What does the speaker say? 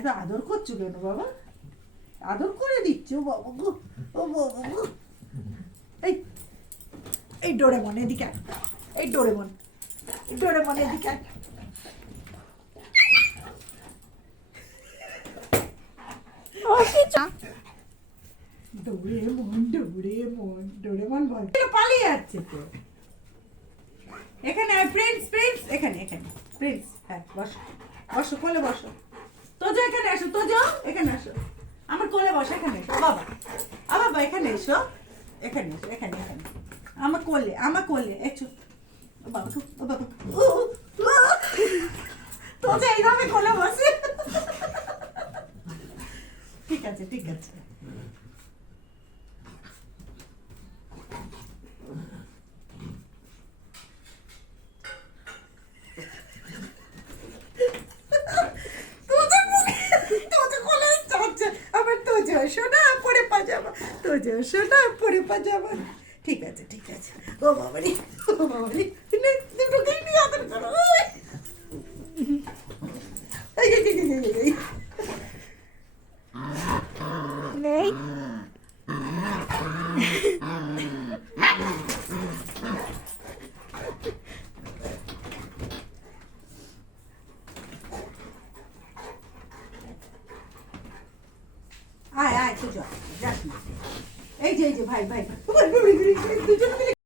এত আদর করছো কেন বাবা? আদর করে দিচ্ছ বাবা গো, ও বাবা গো। এই এই ডোরেমন এদিকে আয়। এই ডোরেমন এদিকে আয়। ডোরেমন বল পালিয়ে যাচ্ছে তো। এখানে প্রিন্স এখানে প্রিন্স। হ্যাঁ বসো বসো, কোলে বসো। তোজো এখানে এসো, তোজো এখানে এসো, আমার কোলে বসো। এখানে এসো বাবা, বাবা এখানে এসো, এখানে এসো, এখানে আমার কোলে এসো বাবা। ও বাবা, তোজো এইভাবে কোলে বসে। ঠিক আছে। সোনা পরে পাজামা। ঠিক আছে। ও বাবারি, দুটোকেই নিয়ে আদর করো। নেই আয় তুই যাস না। এই যে ভাই দুজন মিলে